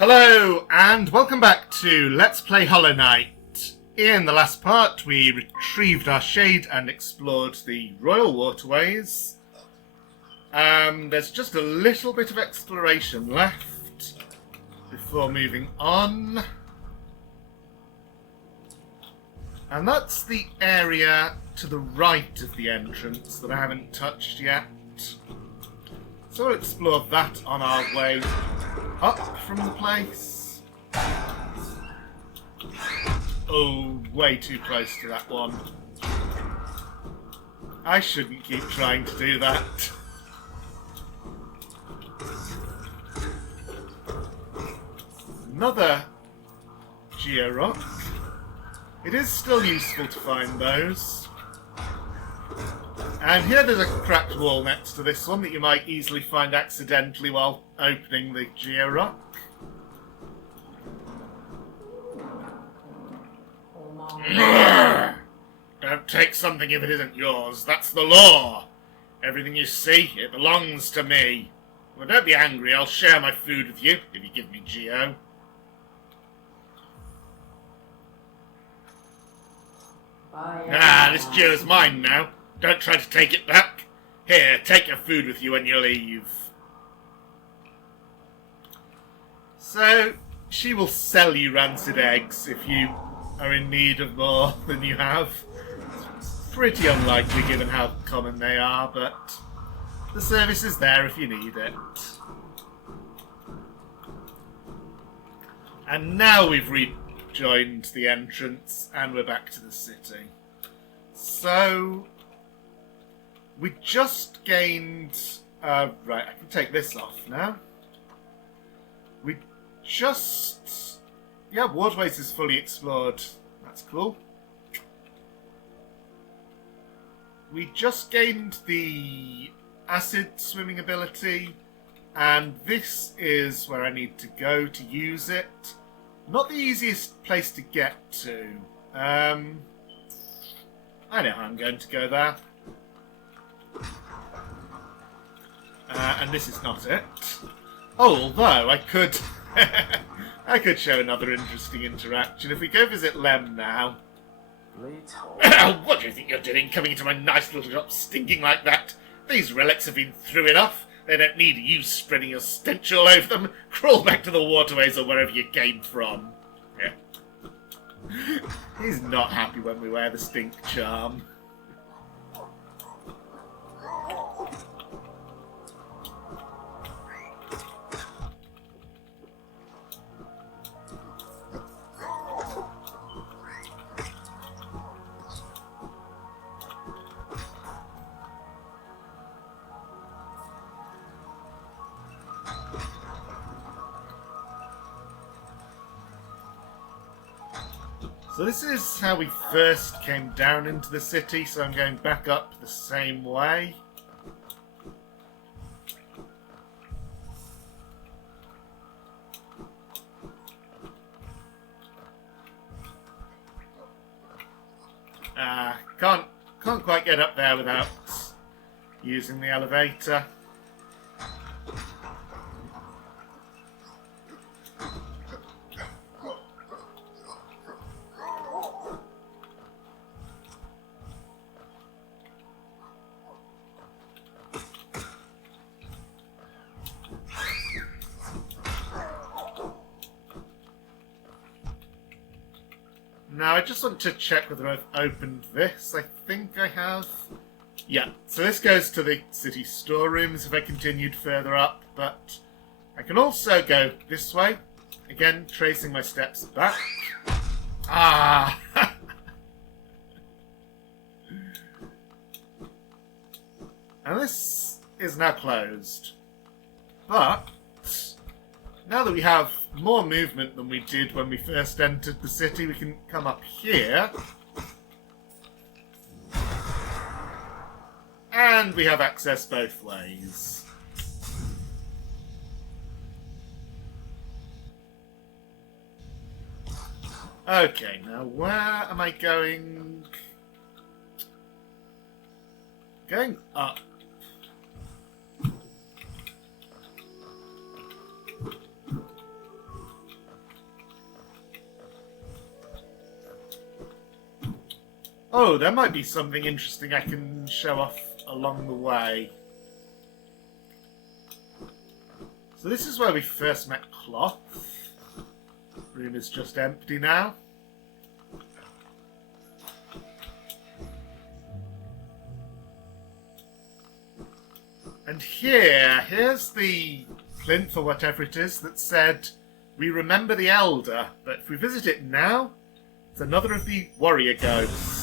Hello, and welcome back to Let's Play Hollow Knight. In the last part, we retrieved our shade and explored the Royal Waterways. There's just a little bit of exploration left before moving on. And that's the area to the right of the entrance that I haven't touched yet. So we'll explore that on our way up from the place. Oh, way too close to that one. I shouldn't keep trying to do that. Another Georock. It is still useful to find those. And here there's a cracked wall next to this one that you might easily find accidentally while opening the Georock. Don't take something if it isn't yours. That's the law. Everything you see, it belongs to me. Well, don't be angry. I'll share my food with you if you give me Geo. This Geo is mine now. Don't try to take it back. Here, take your food with you when you leave. So, she will sell you rancid eggs if you are in need of more than you have. It's pretty unlikely given how common they are, but the service is there if you need it. And now we've rejoined the entrance and we're back to the city. So, we just gained... right, I can take this off now. We just... Yeah, Waterways is fully explored. That's cool. We just gained the acid swimming ability, and this is where I need to go to use it. Not the easiest place to get to. I know how I'm going to go there. And this is not it. Although I could I could show another interesting interaction. If we go visit Lem now. What do you think you're doing coming into my nice little shop stinking like that? These relics have been through enough. They don't need you spreading your stench all over them. Crawl back to the waterways or wherever you came from. Yeah. He's not happy when we wear the stink charm. So this is how we first came down into the city, so I'm going back up the same way. Can't quite get up there without using the elevator. Now, I just want to check whether I've opened this. I think I have. Yeah, so this goes to the city storerooms if I continued further up, but I can also go this way. Again, tracing my steps back. Ah! And this is now closed. But now that we have more movement than we did when we first entered the city, we can come up here. And we have access both ways. Okay, now where am I going? Going up. Oh, there might be something interesting I can show off along the way. So this is where we first met Cloth. Room is just empty now. And here's the plinth or whatever it is that said, "We remember the Elder," but if we visit it now, it's another of the warrior ghosts.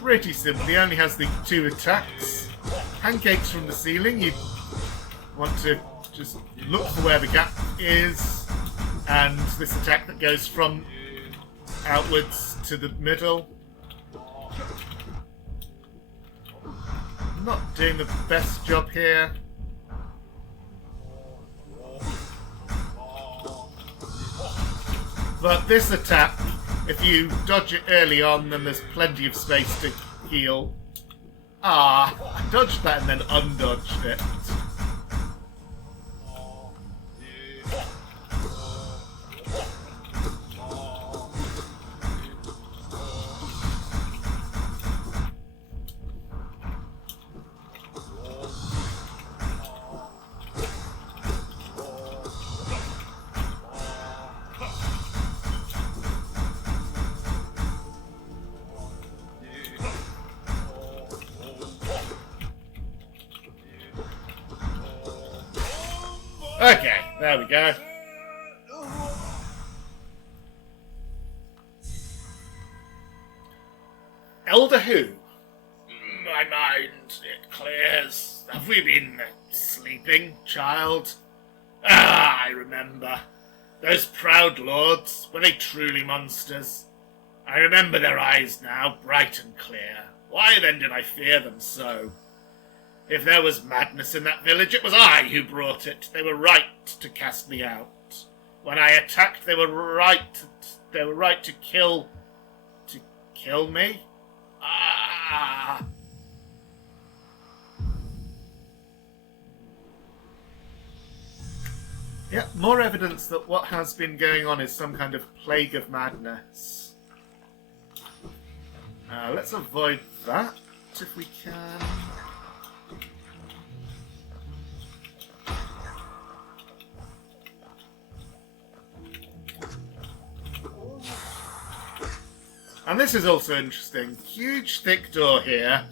Pretty simple, he only has the 2 attacks. Pancakes from the ceiling, you want to just look for where the gap is, and this attack that goes from outwards to the middle. I'm not doing the best job here. But this attack, if you dodge it early on, then there's plenty of space to heal. Ah, I dodged that and then undodged it. Okay, there we go. Elder who? My mind, it clears. Have we been sleeping, child? Ah, I remember. Those proud lords, were they truly monsters? I remember their eyes now, bright and clear. Why then did I fear them so? If there was madness in that village, it was I who brought it. They were right to cast me out. When I attacked, they were right. They were right to kill me. Ah! Yeah, more evidence that what has been going on is some kind of plague of madness. Let's avoid that if we can. And this is also interesting. Huge thick door here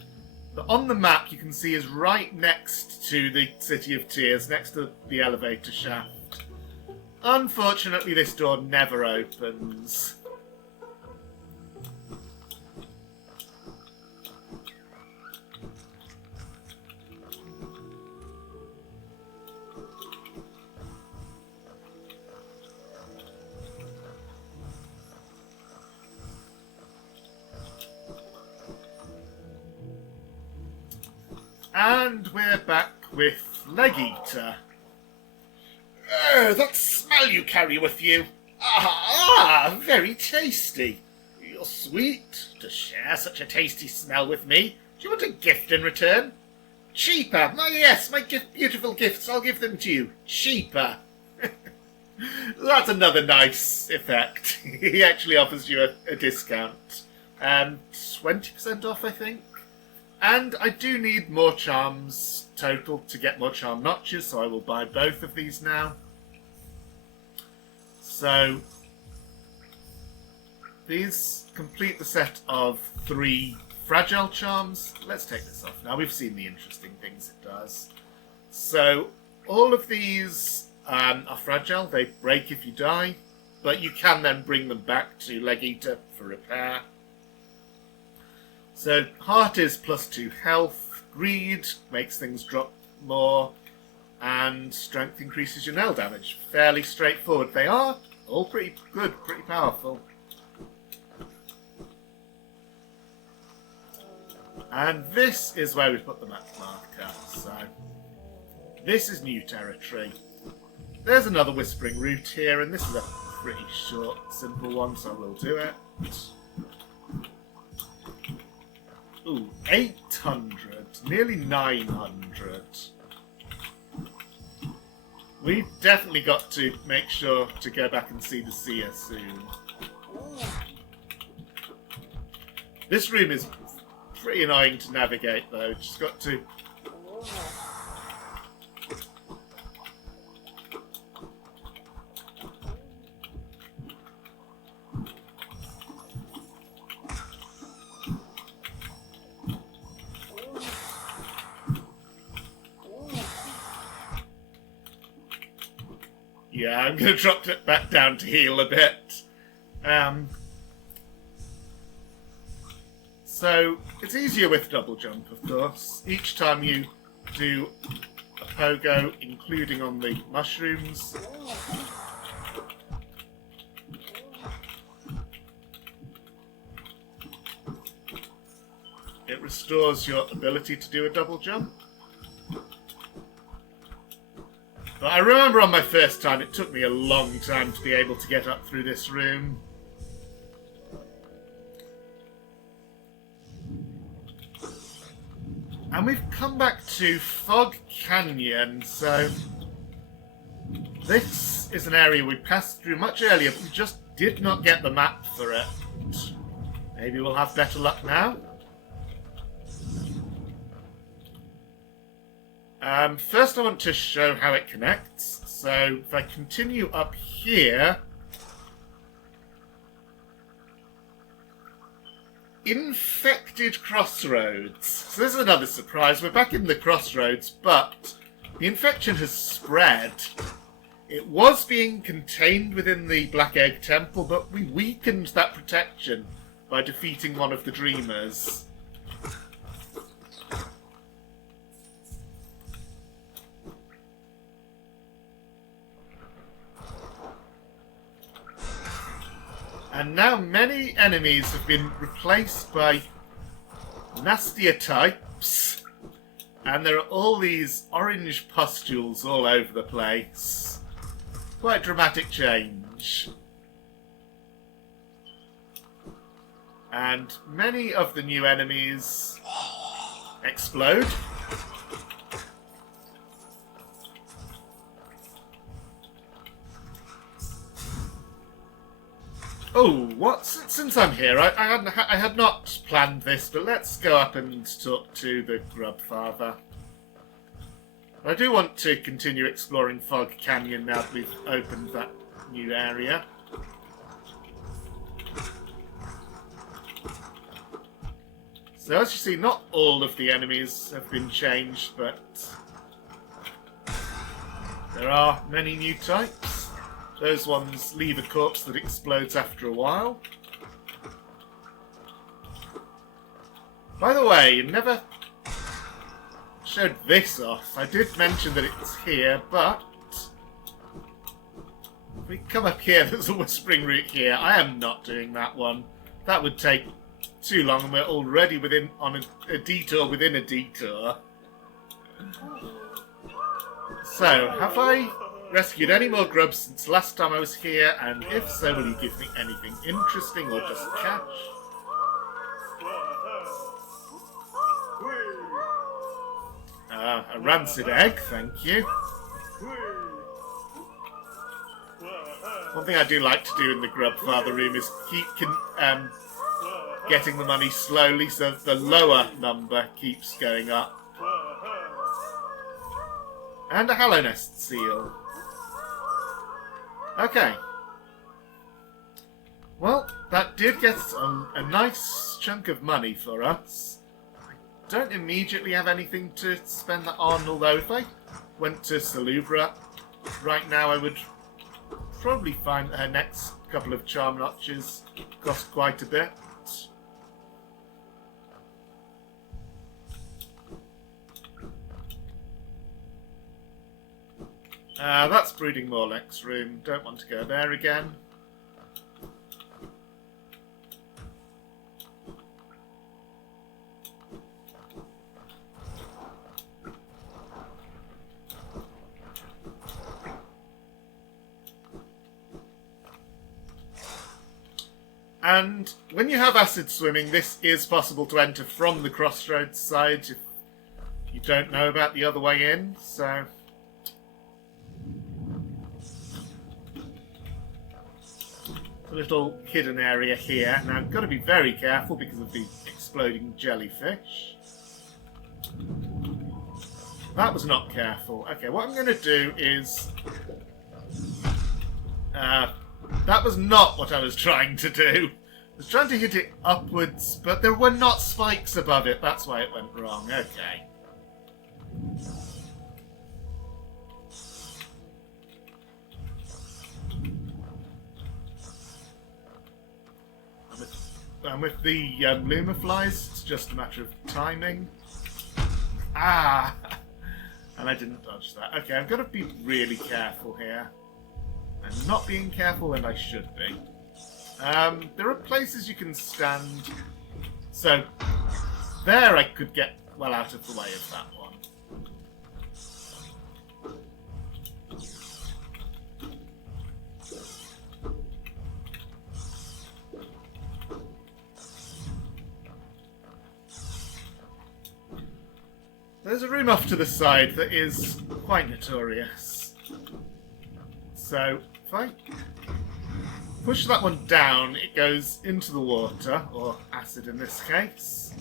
that on the map you can see is right next to the City of Tears, next to the elevator shaft. Unfortunately, this door never opens. And we're back with Legeater. Oh, that smell you carry with you. Very tasty. You're sweet to share such a tasty smell with me. Do you want a gift in return? Cheaper. Yes, my beautiful gifts. I'll give them to you. Cheaper. That's another nice effect. He actually offers you a discount. 20% off, I think. And I do need more charms total to get more charm notches, so I will buy both of these now. So these complete the set of 3 fragile charms. Let's take this off now. We've seen the interesting things it does. So all of these are fragile. They break if you die, but you can then bring them back to Legeater for repair. So heart is +2 health, greed makes things drop more, and strength increases your nail damage. Fairly straightforward. They are all pretty good, pretty powerful. And this is where we put the map marker. So this is new territory. There's another whispering route here, and this is a pretty short, simple one, so we'll do it. Ooh, 800, nearly 900. We've definitely got to make sure to go back and see the seer soon. This room is pretty annoying to navigate, though. Just got to... Yeah, I'm going to drop it back down to heal a bit. So, it's easier with double jump, of course. Each time you do a pogo, including on the mushrooms, it restores your ability to do a double jump. But I remember on my first time, it took me a long time to be able to get up through this room. And we've come back to Fog Canyon, so this is an area we passed through much earlier, but we just did not get the map for it. Maybe we'll have better luck now. First I want to show how it connects. So if I continue up here, Infected Crossroads. So this is another surprise. We're back in the Crossroads, but the infection has spread. It was being contained within the Black Egg Temple, but we weakened that protection by defeating one of the Dreamers. And now many enemies have been replaced by nastier types. And there are all these orange pustules all over the place. Quite dramatic change. And many of the new enemies explode. Oh, what? Since I'm here, I had not planned this, but let's go up and talk to the Grub Father. I do want to continue exploring Fog Canyon now that we've opened that new area. So as you see, not all of the enemies have been changed, but there are many new types. Those ones leave a corpse that explodes after a while. By the way, you never showed this off. I did mention that it's here, but if we come up here, there's a whispering root here. I am not doing that one. That would take too long, and we're already on a detour within a detour. So, have I rescued any more grubs since last time I was here? And if so, will you give me anything interesting or just cash? A rancid egg, thank you. One thing I do like to do in the Grub Father room is keep getting the money slowly so the lower number keeps going up. And a Hallow Nest seal. Okay. Well, that did get us a nice chunk of money for us. I don't immediately have anything to spend that on, although if I went to Salubra right now, I would probably find that her next couple of charm notches cost quite a bit. That's Brooding Morlek's room. Don't want to go there again. And when you have acid swimming, this is possible to enter from the Crossroads side if you don't know about the other way in, so a little hidden area here. Now I've got to be very careful because of the exploding jellyfish. That was not careful. Okay, what I'm going to do is... that was not what I was trying to do. I was trying to hit it upwards, but there were not spikes above it. That's why it went wrong. Okay. And with the Luma flies, it's just a matter of timing. Ah! And I didn't dodge that. Okay, I've got to be really careful here. I'm not being careful when I should be. There are places you can stand. So, there I could get well out of the way of that one. There's a room off to the side that is quite notorious. So, if I push that one down, it goes into the water, or acid in this case.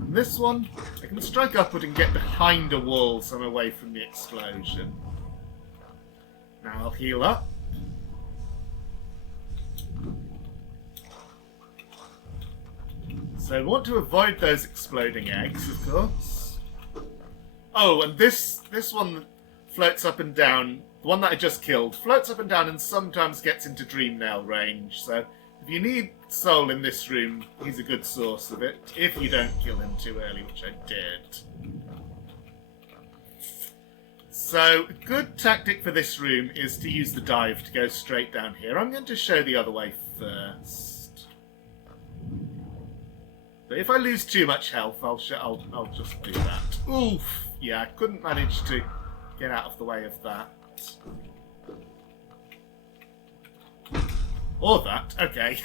And this one, I can strike upward and get behind a wall so I'm away from the explosion. Now I'll heal up. So I want to avoid those exploding eggs, of course. Oh, and this one floats up and down. The one that I just killed floats up and down and sometimes gets into Dreamnail range. So if you need soul in this room, he's a good source of it. If you don't kill him too early, which I did. So a good tactic for this room is to use the dive to go straight down here. I'm going to show the other way first. But if I lose too much health, I'll just do that. Oof! Yeah, I couldn't manage to get out of the way of that. Or that. Okay.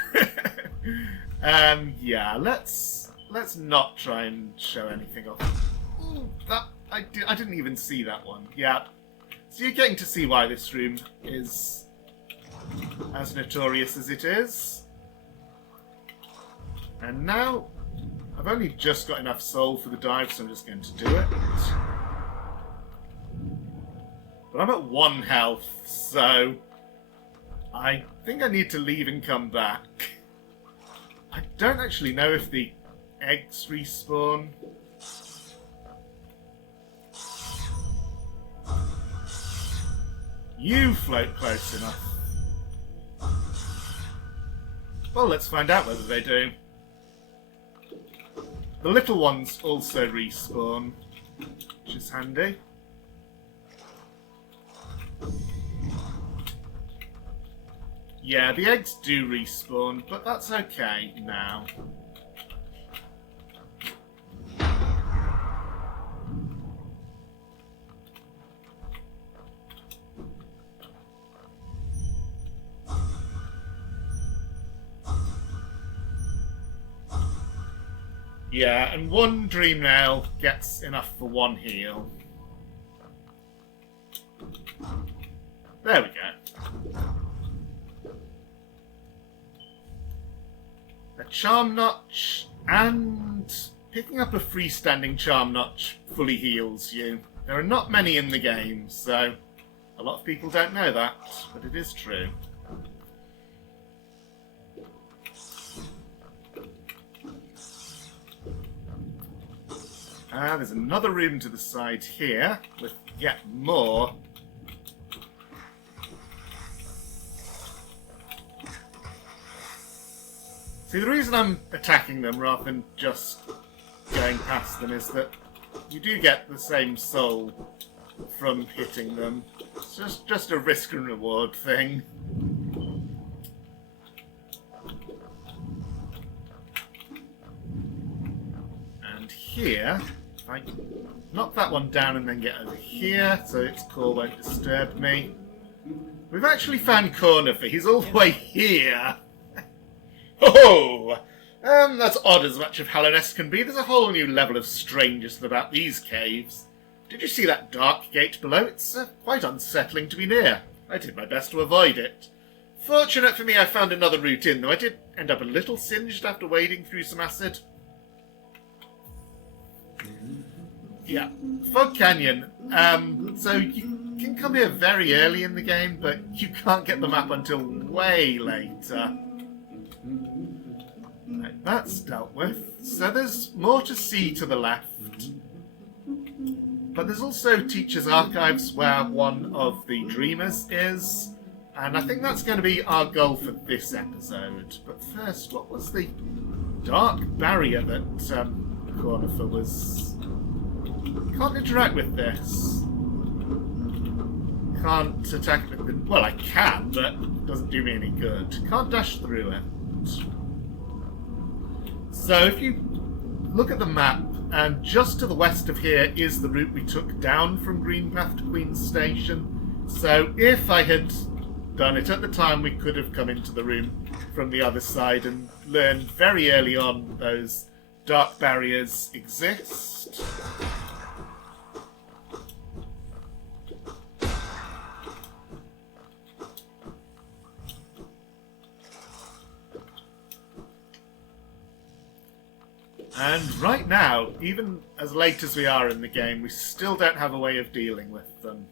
Yeah, let's not try and show anything off. Ooh, that I didn't even see that one. Yeah. So you're getting to see why this room is as notorious as it is. And now I've only just got enough soul for the dive, so I'm just going to do it. But I'm at 1 health, so I think I need to leave and come back. I don't actually know if the eggs respawn. You float close enough. Well, let's find out whether they do. The little ones also respawn, which is handy. Yeah, the eggs do respawn, but that's okay now. Yeah, and 1 Dreamnail gets enough for 1 heal. There we go. A Charm Notch, and picking up a freestanding Charm Notch fully heals you. There are not many in the game, so a lot of people don't know that, but it is true. There's another room to the side here, with yet more. See, the reason I'm attacking them rather than just going past them is that you do get the same soul from hitting them. It's just a risk and reward thing. And here, if I knock that one down and then get over here, so its core won't disturb me. We've actually found Cornifer. He's all the way here. Oh! That's odd as much of Hallownest can be. There's a whole new level of strangeness about these caves. Did you see that dark gate below? It's quite unsettling to be near. I did my best to avoid it. Fortunate for me, I found another route in, though I did end up a little singed after wading through some acid. Yeah, Fog Canyon. So you can come here very early in the game, but you can't get the map until way later. Right, that's dealt with. So there's more to see to the left. But there's also Teacher's Archives, where one of the Dreamers is. And I think that's going to be our goal for this episode. But first, what was the dark barrier that Cornifer was... Can't interact with this. Can't attack it with the... Well, I can, but it doesn't do me any good. Can't dash through it. So if you look at the map, and just to the west of here is the route we took down from Greenpath to Queen's Station. So if I had done it at the time, we could have come into the room from the other side and learned very early on those dark barriers exist. And right now, even as late as we are in the game, we still don't have a way of dealing with them.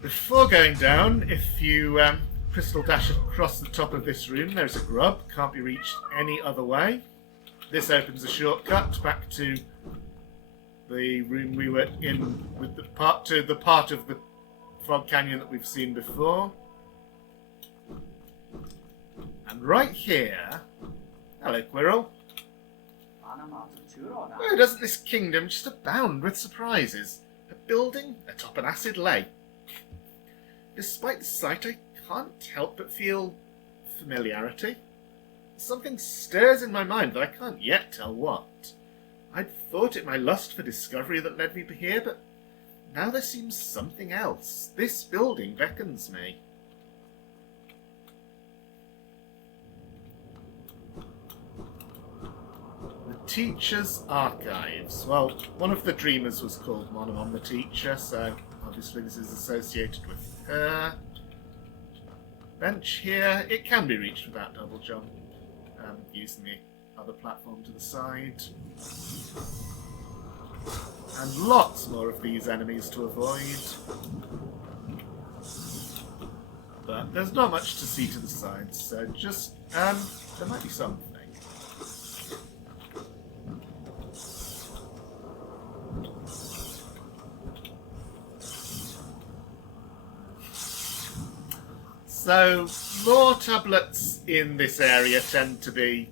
Before going down, if you crystal dash across the top of this room, there's a grub. Can't be reached any other way. This opens a shortcut back to the room we were in with the part of the Fog Canyon that we've seen before. And right here... Hello, Quirrell. Oh, doesn't this kingdom just abound with surprises? A building atop an acid lake. Despite the sight, I can't help but feel familiarity. Something stirs in my mind, but I can't yet tell what. I'd thought it my lust for discovery that led me here, but now there seems something else. This building beckons me. The Teacher's Archives. Well, one of the Dreamers was called Monomon the Teacher, so obviously this is associated with her. Bench here. It can be reached without double jump, using the other platform to the side. And lots more of these enemies to avoid. But there's not much to see to the sides, so just, there might be something. So, more tablets in this area tend to be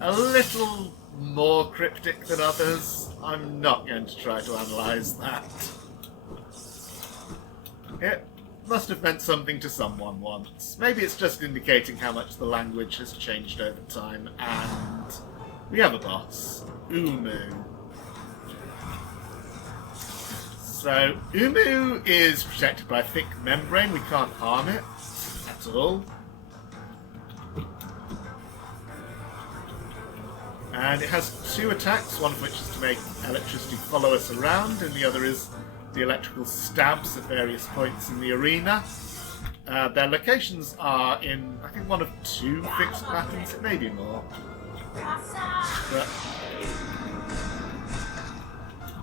a little more cryptic than others. I'm not going to try to analyse that. It must have meant something to someone once. Maybe it's just indicating how much the language has changed over time. And we have a boss, Umu. So, Umu is protected by a thick membrane. We can't harm it at all. And it has two attacks, one of which is to make electricity follow us around, and the other is the electrical stabs at various points in the arena. Their locations are in, I think, one of two fixed patterns, it may be more. But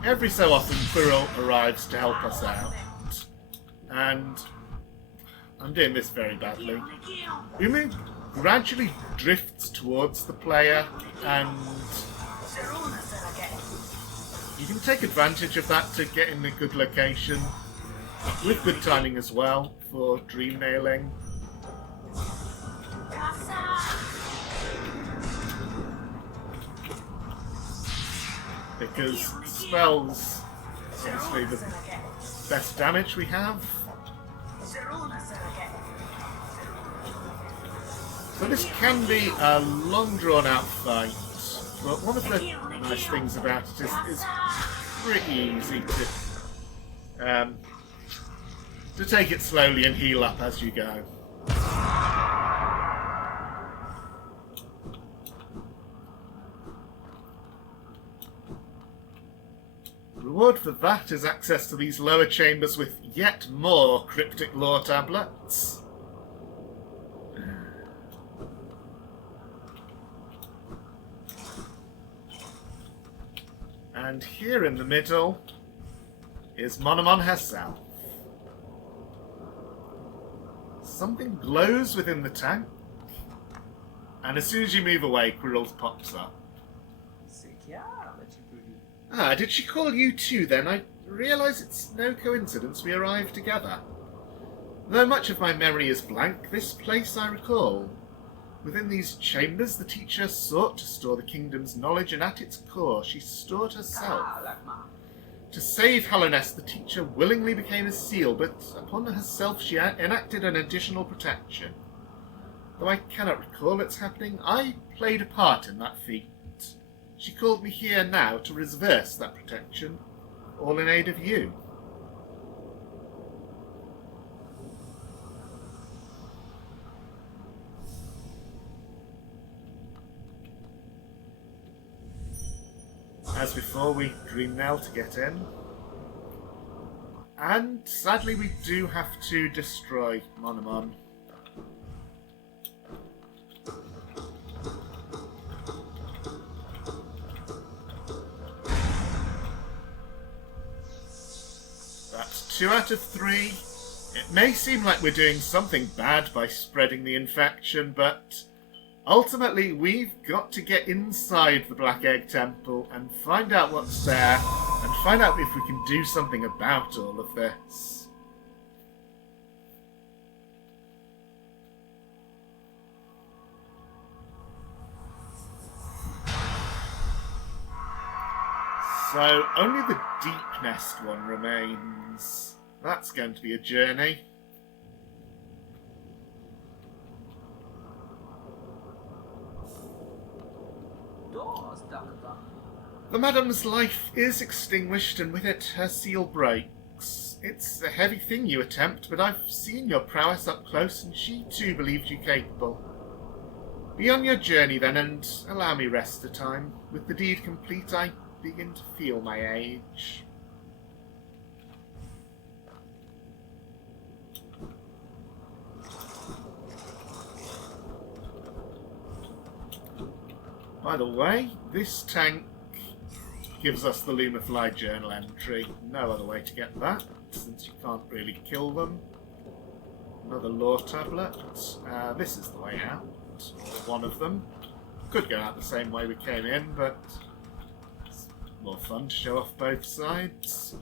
every so often, Quirrell arrives to help us out. And I'm doing this very badly. Umu gradually drifts towards the player, and you can take advantage of that to get in a good location, with good timing as well, for dream nailing. Because spells are obviously the best damage we have. So this can be a long drawn out fight, but one of the nice things about it is it's pretty easy to take it slowly and heal up as you go. reward for that is access to these lower chambers with yet more cryptic lore tablets. And here in the middle is Monomon herself. Something glows within the tank, and as soon as you move away, Quirrell pops up. Ah, did she call you too then? I realise it's no coincidence we arrived together. Though much of my memory is blank, this place I recall. Within these chambers, the teacher sought to store the kingdom's knowledge, and at its core, she stored herself. To save Hallownest, the teacher willingly became a seal, but upon herself she enacted an additional protection. Though I cannot recall its happening, I played a part in that feat. She called me here now to reverse that protection, all in aid of you. As before, we dream Nell to get in. And sadly, we do have to destroy Monomon. That's 2 out of 3. It may seem like we're doing something bad by spreading the infection, but ultimately we've got to get inside the Black Egg Temple and find out what's there, and find out if we can do something about all of this. So, only the Deep Nest one remains. That's going to be a journey. The Madam's life is extinguished, and with it her seal breaks. It's a heavy thing you attempt, but I've seen your prowess up close, and she too believed you capable. Be on your journey then, and allow me rest a time. With the deed complete, I begin to feel my age. By the way, this tank gives us the Lumafly journal entry. No other way to get that, since you can't really kill them. Another lore tablet. This is the way out. Or one of them. Could go out the same way we came in, but it's more fun to show off both sides.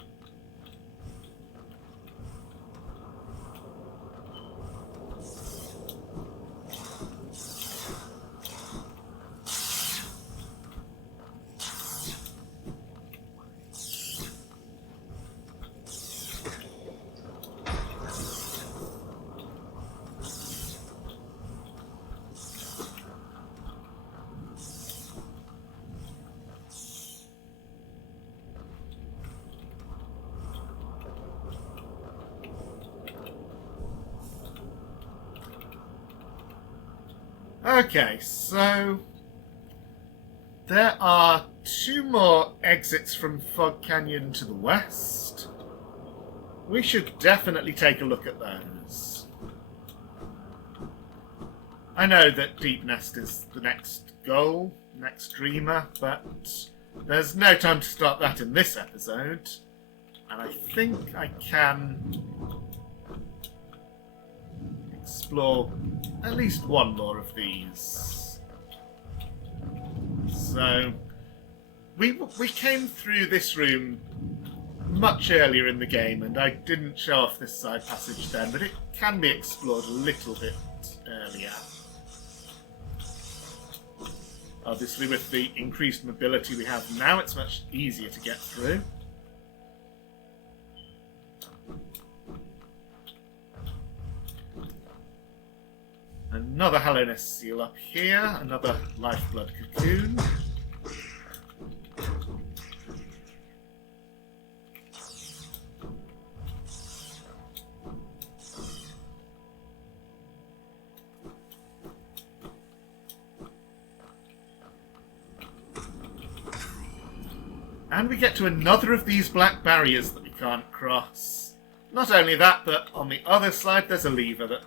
Okay, so there are 2 more exits from Fog Canyon to the west. We should definitely take a look at those. I know that Deep Nest is the next goal, next dreamer, but there's no time to start that in this episode. And I think I can explore at least one more of these. So we came through this room much earlier in the game, and I didn't show off this side passage then, but it can be explored a little bit earlier. Obviously, with the increased mobility we have now, it's much easier to get through. Another Hallownest seal up here, another lifeblood cocoon. And we get to another of these black barriers that we can't cross. Not only that, but on the other side there's a lever that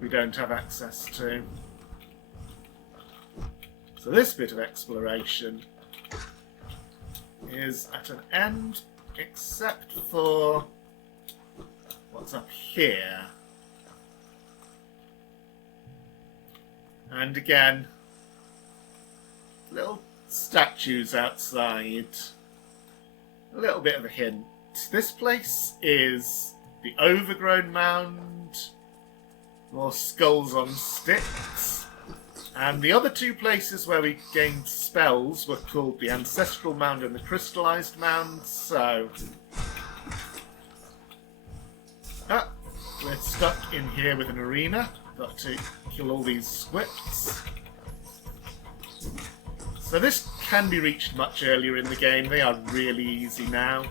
we don't have access to. So this bit of exploration is at an end, except for what's up here. And again, little statues outside. A little bit of a hint. This place is the Overgrown Mound, more skulls on sticks. And the other two places where we gained spells were called the Ancestral Mound and the Crystallized Mound, so... we're stuck in here with an arena. Got to kill all these squibs. So this can be reached much earlier in the game. They are really easy now.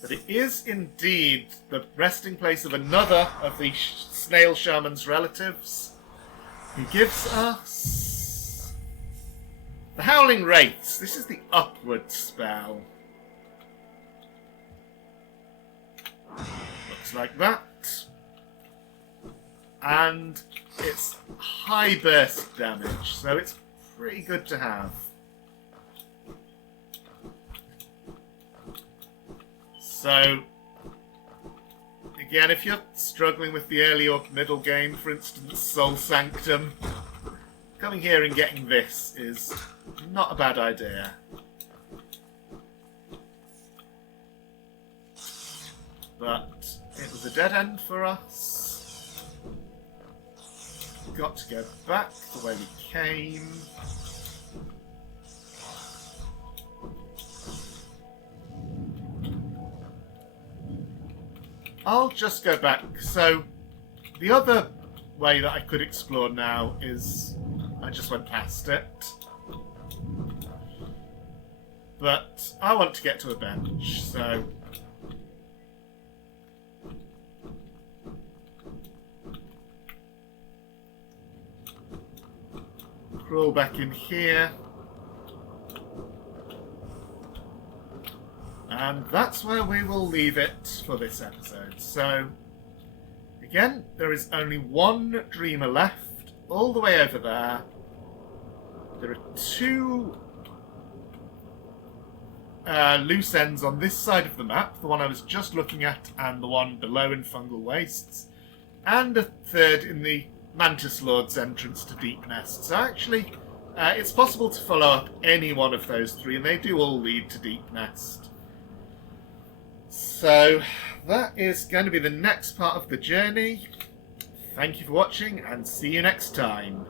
But it is indeed the resting place of another of the Snail Shaman's relatives, who gives us the Howling Wraiths. This is the upward spell. Looks like that. And it's high burst damage, so it's pretty good to have. So, again, if you're struggling with the early or middle game, for instance, Soul Sanctum, coming here and getting this is not a bad idea. But it was a dead end for us. Got to go back the way we came. I'll just go back. So, the other way that I could explore now is... I just went past it. But I want to get to a bench, so... Crawl back in here. And that's where we will leave it for this episode. So, again, there is only one dreamer left, all the way over there. There are two loose ends on this side of the map, the one I was just looking at and the one below in Fungal Wastes, and a third in the Mantis Lord's entrance to Deep Nest. So actually, it's possible to follow up any one of those three, and they do all lead to Deep Nest. So, that is going to be the next part of the journey. Thank you for watching, and see you next time.